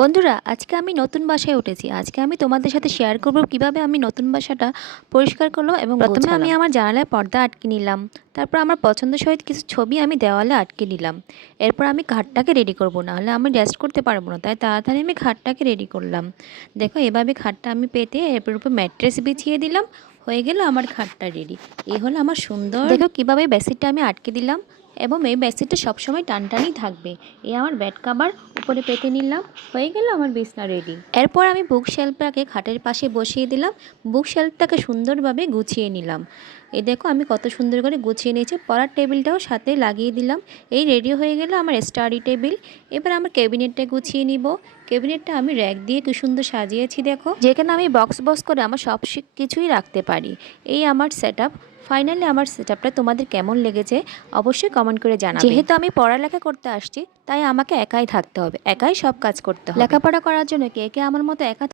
বন্ধুরা, আজকে আমি নতুন বাসায় উঠেছি। আজকে আমি তোমাদের সাথে শেয়ার করব কিভাবে আমি নতুন বাসাটা পরিষ্কার করলাম এবং প্রথমে আমি আমার জানালায় পর্দা আটকে নিলাম। তারপর আমার পছন্দ সহিত কিছু ছবি আমি দেওয়ালে আটকে নিলাম। এরপর আমি খাটটাকে রেডি করব, না হলে আমি রেস্ট করতে পারবো না, তাই তাড়াতাড়ি আমি খাটটাকে রেডি করলাম। দেখো, এভাবে খাটটা আমি পেতে এরপর উপর ম্যাট্রেস বিছিয়ে দিলাম। হয়ে গেল আমার খাটটা রেডি। এই হলো আমার সুন্দর। দেখো কিভাবে বেডশিটটা আমি আটকে দিলাম এবং এই বেডশিটটা সবসময় টানটানই থাকবে। এই আমার বেড কাভার উপরে পেতে নিলাম। হয়ে গেল আমার বিছনা রেডি। এরপর আমি বুক শেলফটাকে খাটের পাশে বসিয়ে দিলাম। বুক শেলফটাকে সুন্দরভাবে গুছিয়ে নিলাম। এই দেখো আমি কত সুন্দর করে গুছিয়ে নিয়েছি। পড়ার টেবিলটাও সাথে লাগিয়ে দিলাম। এই রেডি হয়ে গেল আমার স্টাডি টেবিল। এবার আমার ক্যাবিনেটটা গুছিয়ে নিব। ক্যাবিনেটটা আমি র্যাক দিয়ে কি সুন্দর সাজিয়েছি দেখো, যেখানে আমি বক্স বক্স করে আমার সব কিছুই রাখতে পারি। এই আমার সেটআপ। ফাইনালি আমার সেটআপটা তোমাদের কেমন লেগেছে অবশ্যই কমেন্ট করে জানাবে। যেহেতু আমি পড়ালেখা করতে আসছি, তাই আমাকে একাই থাকতে হবে, একাই সব কাজ করতে হবে। লেখাপড়া করার জন্য কে কে আমার মতো একা